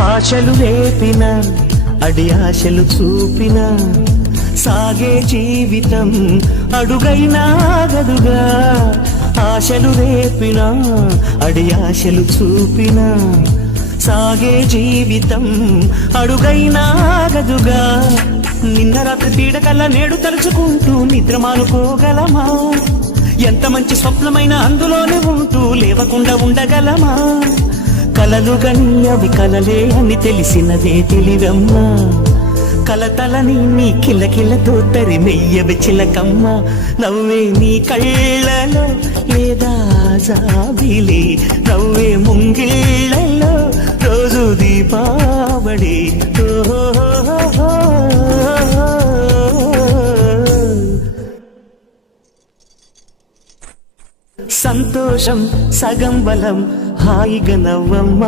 ఆశలు రేపిన అడి ఆశలు చూపిన సాగే జీవితం అడుగైనా గదుగా. ఆశలు రేపిన అడి ఆశలు చూపిన సాగే జీవితం అడుగైనా గదుగా. నిన్న రాత్రి పీడకల్లా నేడు తలుచుకుంటూ నిద్రమానుకోగలమా? ఎంత మంచి స్వప్నమైన అందులోనే ఉంటూ లేవకుండా ఉండగలమా? కలలు గనియవి కలలే అని తెలిసినదే తెలివమ్మా. కలతలని నీ కిలకిలతో తరిమెయ్యవి చిలకమ్మ. నవ్వే నీ కళ్ళలో లేదా జాబిలి, నవ్వే ముంగిళ్ళలో రోజు దీపావళి. సంతోషం సగం బలం, హాయిగా నవ్వమ్మ.